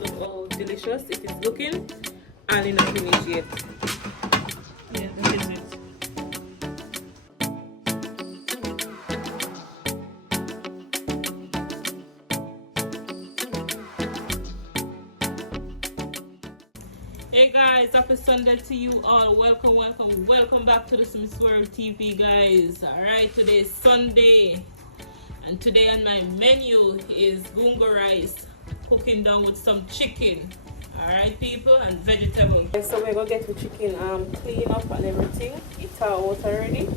Look how delicious it is looking, and it's not finished yet. Yeah, this is it. Hey guys, happy Sunday to you all. Welcome back to the SORREL TV, guys. Alright, today is Sunday, and today on my menu is gungo rice, cooking down with some chicken. Alright, people, and vegetables. Okay, so we're gonna get the chicken clean up and everything. It's out already.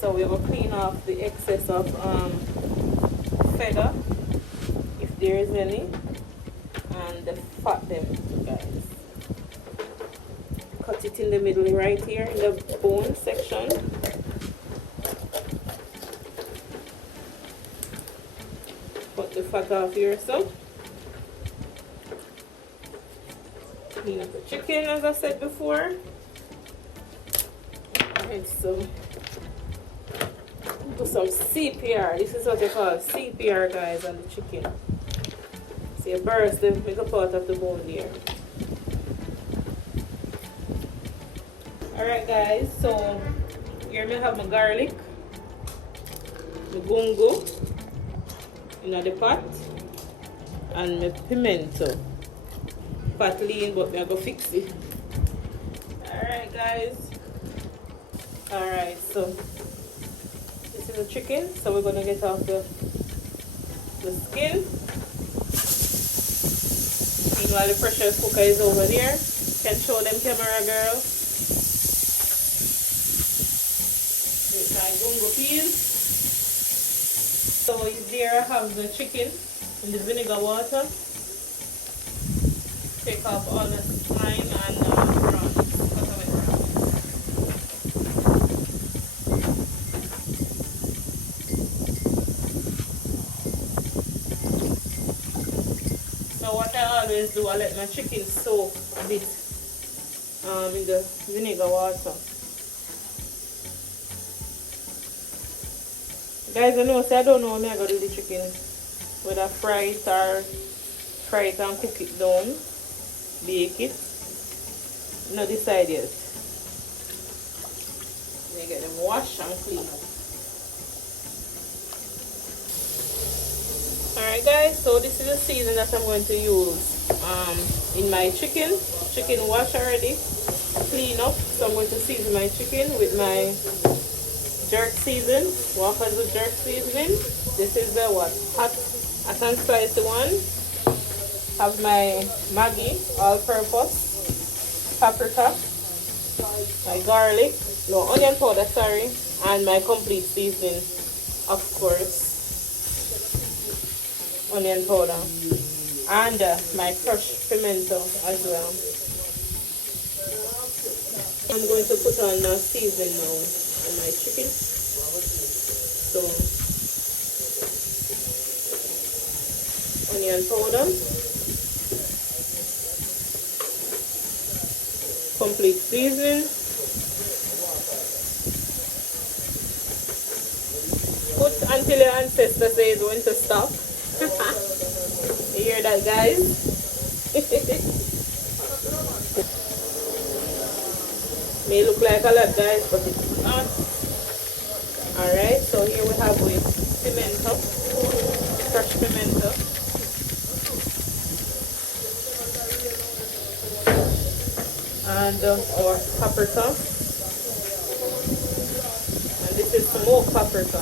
So we're gonna clean off the excess of feather, if there is any, and the fat them, guys. Cut it in the middle right here in the bone section. Cut the fat off here, so clean up the chicken as I said before. Alright, so put some CPR. This is what they call CPR, guys, on the chicken. See, you burst the make a part of the bone there. Alright, guys, so here I have my garlic, my gungo in the pot, and my pimento. Pot lean, but I'm going to fix it. Alright, guys. Alright, so this is the chicken, so we're going to get off the skin. Meanwhile, the pressure cooker is over there. Can show them, camera girl. With my gungo peas. So there I have the chicken in the vinegar water. Take off all the slime and brown. So what I always do, I let my chicken soak a bit in the vinegar water. Guys, I know, so I don't know how I'm going to do the chicken. Whether fry it or fry it and cook it down. Bake it. Not decide yet. Then get them washed and clean up. Alright guys, so this is the season that I'm going to use in my chicken. Chicken wash already. Clean up. So I'm going to season my chicken with my jerk season. Walkers with jerk seasoning. This is the what? Hot and spicy one. Have my Maggi, all-purpose, paprika, my garlic, no onion powder, sorry, and my complete seasoning, of course, onion powder, and my crushed pimento as well. I'm going to put on seasoning now on my chicken. So, onion powder. Complete seasoning. Put until your ancestor says when to stop. You hear that, guys? May look like a lot, guys, but it's not. Alright, so here we have with pimento, crushed pimento. And our paprika, and this is smoked paprika.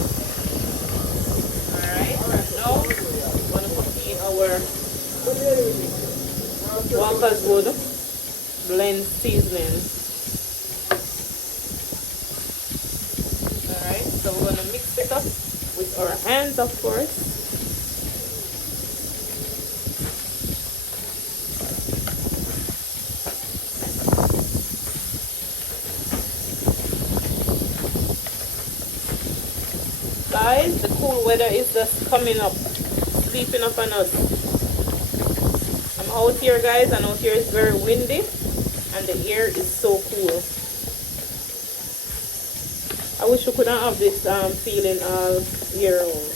Alright, now we're going to put in our Walker's Wood blend seasoning. Alright, so we're going to mix it up with our hands, of course. Guys, the cool weather is just coming up, sleeping up on us. I'm out here, guys, and out here is very windy, and the air is so cool. I wish you couldn't have this feeling all year round.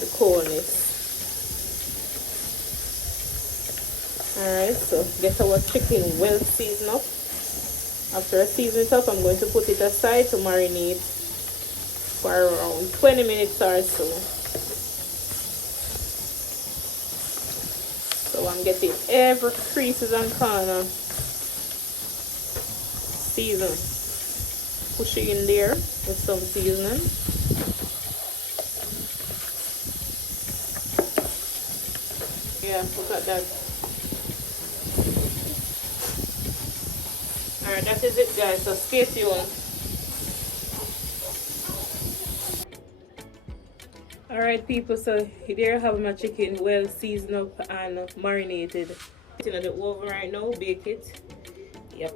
The coolness. Alright, so get our chicken well seasoned up. After I season it up, I'm going to put it aside to marinate for around 20 minutes or so. So I'm getting every creases and corner seasoned. Push it in there with some seasoning. Yeah, look at that. Alright, that is it guys, so stay tuned. Alright people, so here I have my chicken well seasoned up and marinated. It's in the oven right now, bake it. Yep.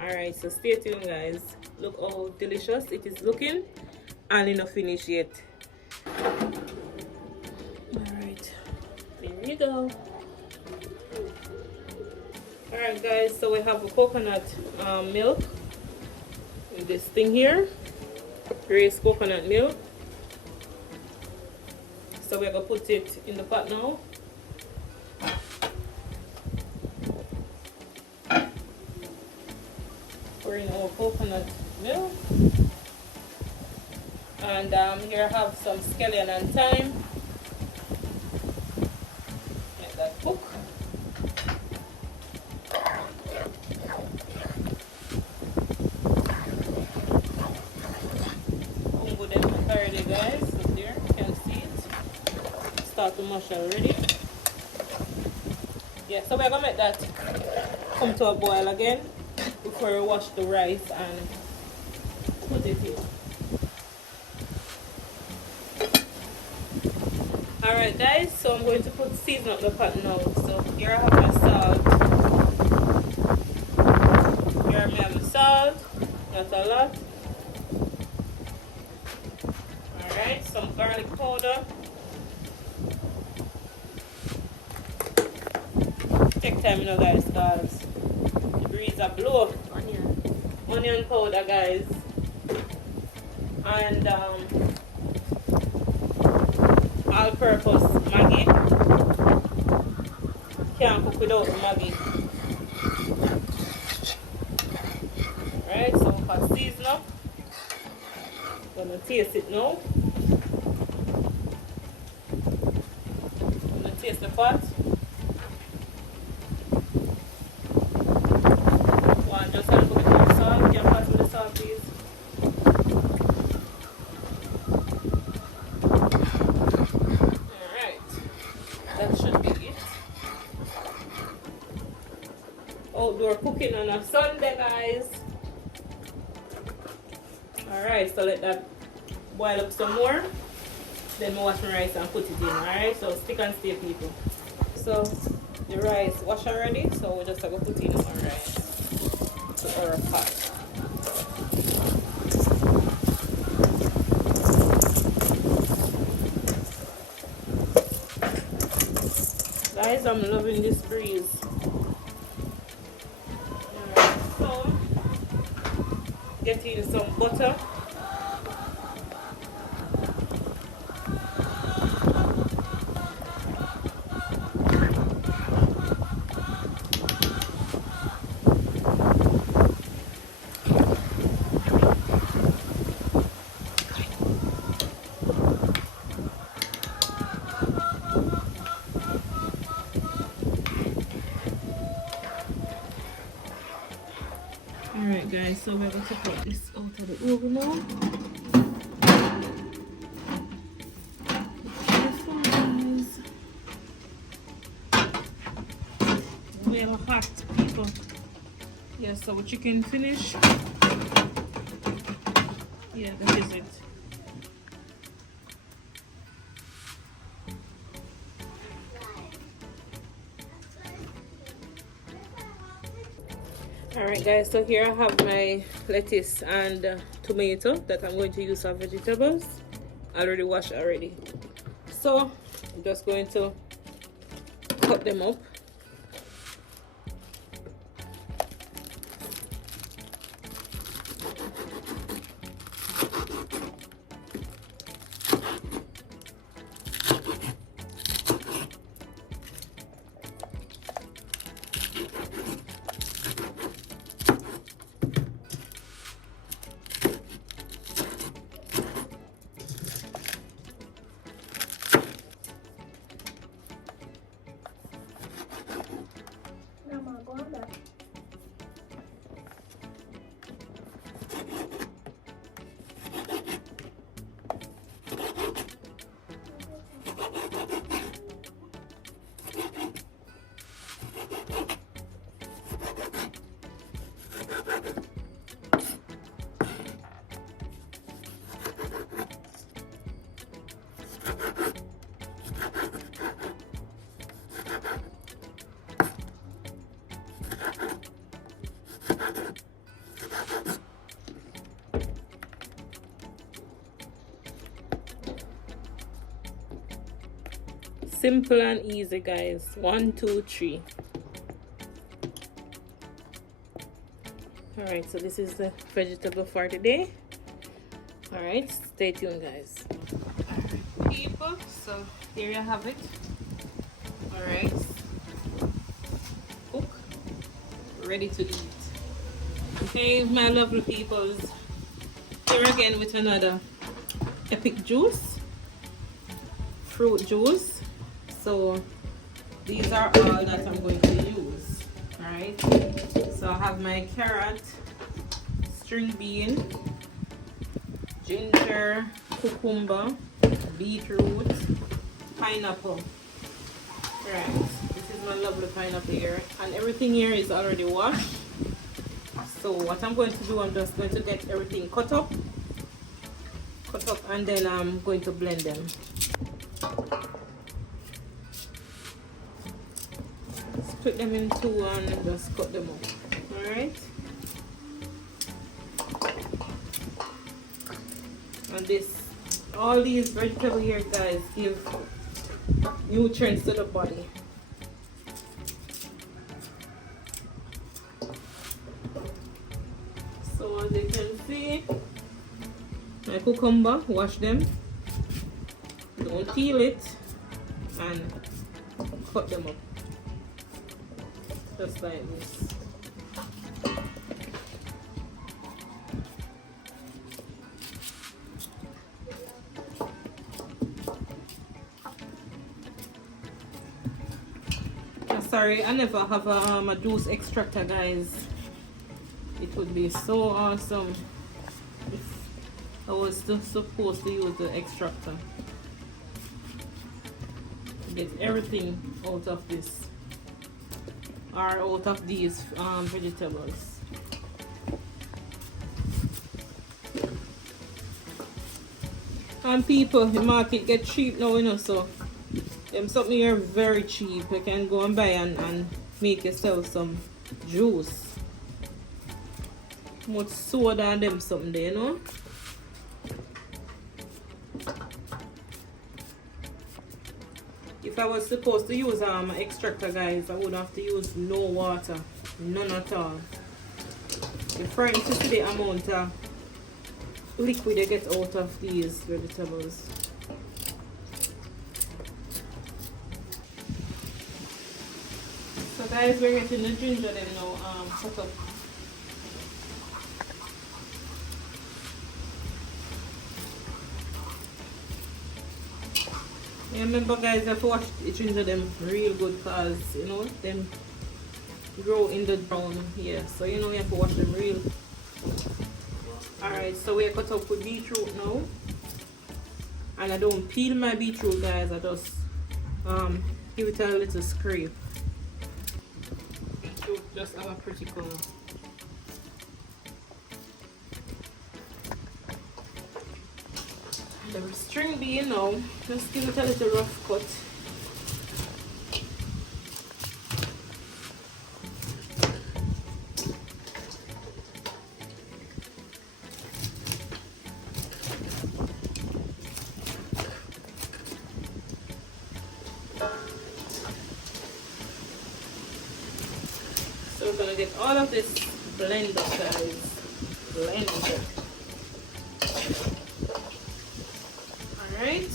Alright, so stay tuned guys. Look how delicious it is looking and it's not finished yet. Alright, there we go. Alright guys, so we have a coconut milk with this thing here, raised coconut milk. So we're going to put it in the pot now. Pour in our coconut milk. And here I have some scallion and thyme. Let that cook. Gungo them already guys, so there, you can see it. Start to mush already. Yeah, so we're going to make that come to a boil again before we wash the rice and put it in. Alright guys, so I'm going to put season up the pot now. So here I have my salt. Here I have my salt, not a lot. Alright, some garlic powder. Take time, you know guys, because the breeze are blow. Onion powder guys. And all-purpose Maggi. Can't cook without the Maggi. Alright, so for season up. Gonna taste it now. Gonna taste the pot. One, just a little bit of salt. Can you pass me the salt, please? That should be it. Outdoor cooking on a Sunday, guys. Alright, so let that boil up some more. Then we wash my rice and put it in. Alright, so stick and stay, people. So the rice wash already, so we're just going to put in our rice to our pot. Guys, I'm loving this breeze. Alright, so get in some butter. Alright guys, so we're going to put this out of the oven now. Well hot, people. Yeah, so our chicken finished. Yeah, that is it. Alright guys, so here I have my lettuce and tomato that I'm going to use for vegetables. I already washed already. So I'm just going to cut them up. Simple and easy, guys. 1, 2, 3. Alright, so this is the vegetable for today. Alright, stay tuned, guys. Alright, people, so here you have it. Alright, cook, ready to eat. Okay, my lovely peoples, here again with another epic juice, fruit juice. So these are all that I'm going to use. Alright, so I have my carrot, string bean, ginger, cucumber, beetroot, pineapple. Right, this is my lovely pineapple here, and everything here is already washed. So what I'm going to do, I'm just going to get everything cut up, and then I'm going to blend them. Split them in two and just cut them up. Alright, and all these vegetables here, guys, give nutrients to the body. So as you can see, my cucumber, wash them, don't peel it, and cut them up just like this. Sorry, I never have a juice extractor, guys. It would be so awesome if I was still supposed to use the extractor to get everything out of this, or out of these vegetables. And people, the market get cheap now, you know, so something here very cheap. You can go and buy and make yourself some juice. Much soda and them something there, you know. If I was supposed to use an extractor, guys, I would have to use no water, none at all. You're frightened to see the amount of liquid you get out of these vegetables. So guys, we're getting the ginger then now cut up. Yeah, remember guys, I have to wash the ginger them real good, because you know them grow in the ground here. So you know you have to wash them real. Alright, so we're cut up with beetroot now. And I don't peel my beetroot, guys, I just give it a little scrape. Just have a pretty color. The string bean now, just give it a little rough cut. So we're gonna get all of this blend up, guys. Blend. Alright.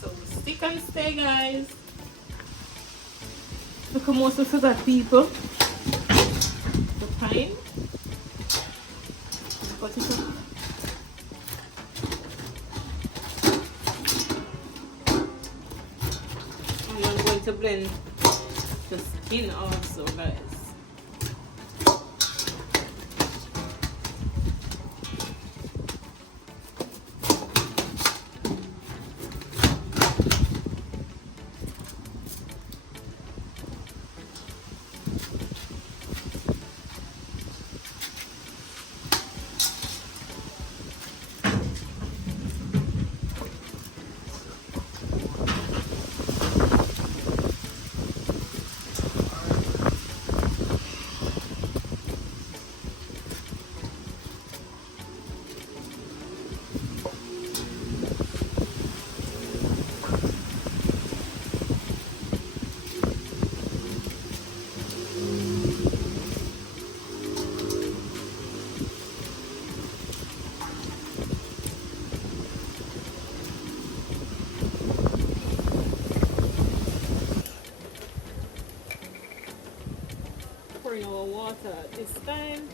So stick and stay, guys. Look at most of that people. The pine. Cut it up. And I'm going to blend the skin also, guys. this time.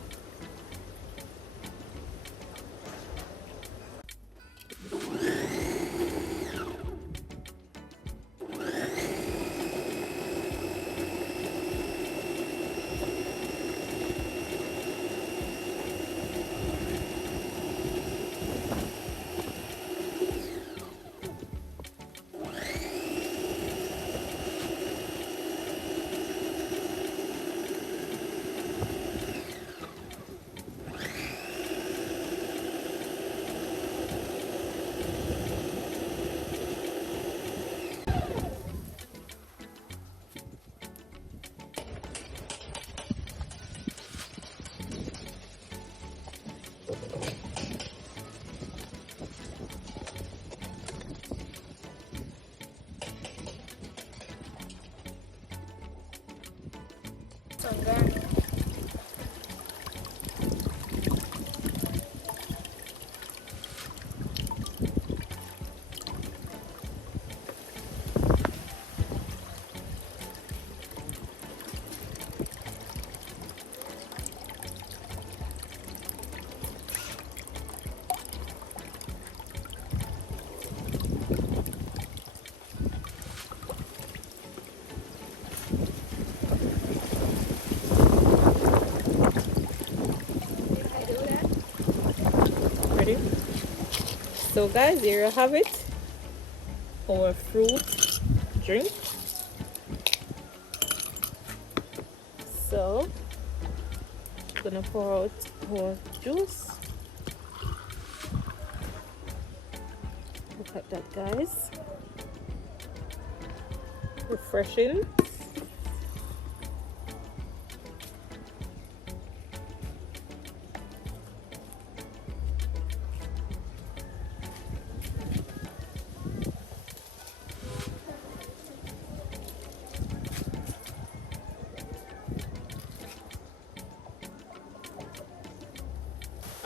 So guys, here you have it, our fruit drink. So I'm gonna pour out our juice. Look at that, guys, refreshing.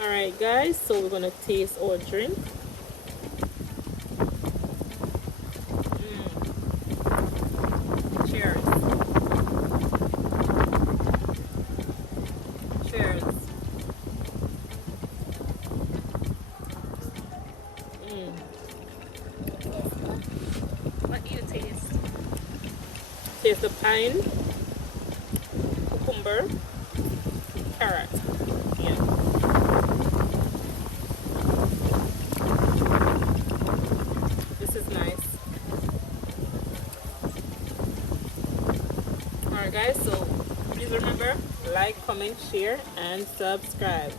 Alright guys, so we're gonna taste our drink. Cheers. Cheers. What do you taste? Taste the pine, cucumber, carrot. Yeah. Nice. Alright guys, so please remember, like, comment, share and subscribe.